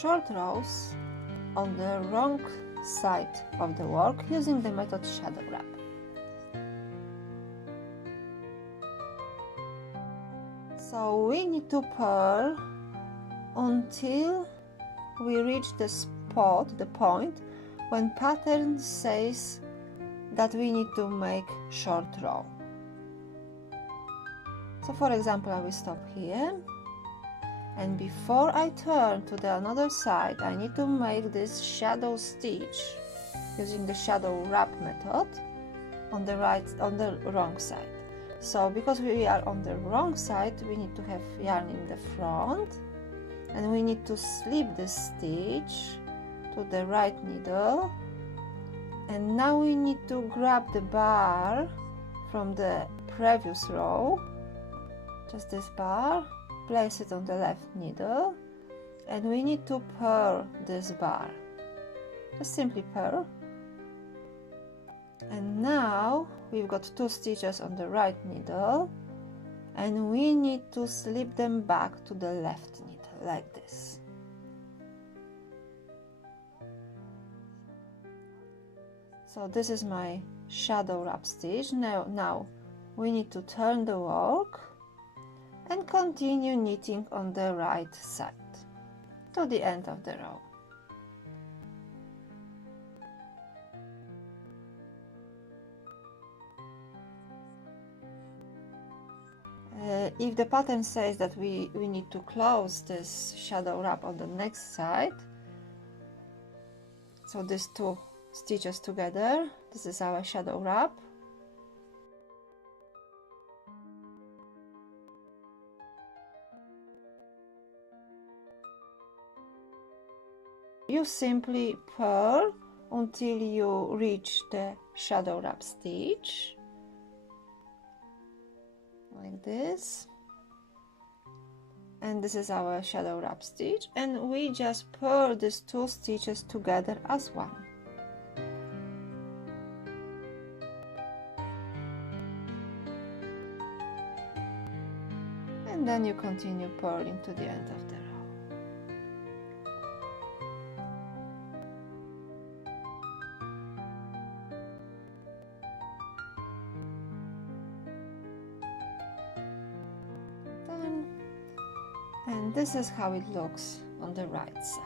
short rows on the wrong side of the work using the method shadow wrap. So we need to purl until we reach the spot, the point, when pattern says that we need to make short row. So for example, I will stop here, and before I turn to the another side, I need to make this shadow stitch using the shadow wrap method on the wrong side. So because we are on the wrong side, we need to have yarn in the front, and we need to slip the stitch to the right needle, and now we need to grab the bar from the previous row, just this bar, place it on the left needle, and we need to purl this bar, just simply purl. And now we've got 2 stitches on the right needle, and we need to slip them back to the left needle like this. So this is my shadow wrap stitch. Now we need to turn the work and continue knitting on the right side to the end of the row. If the pattern says that we need to close this shadow wrap on the next side, so these 2 stitches together, this is our shadow wrap. You simply purl until you reach the shadow wrap stitch, like this, and this is our shadow wrap stitch, and we just purl these 2 stitches together as one. And then you continue purling to the end of the row. And this is how it looks on the right side.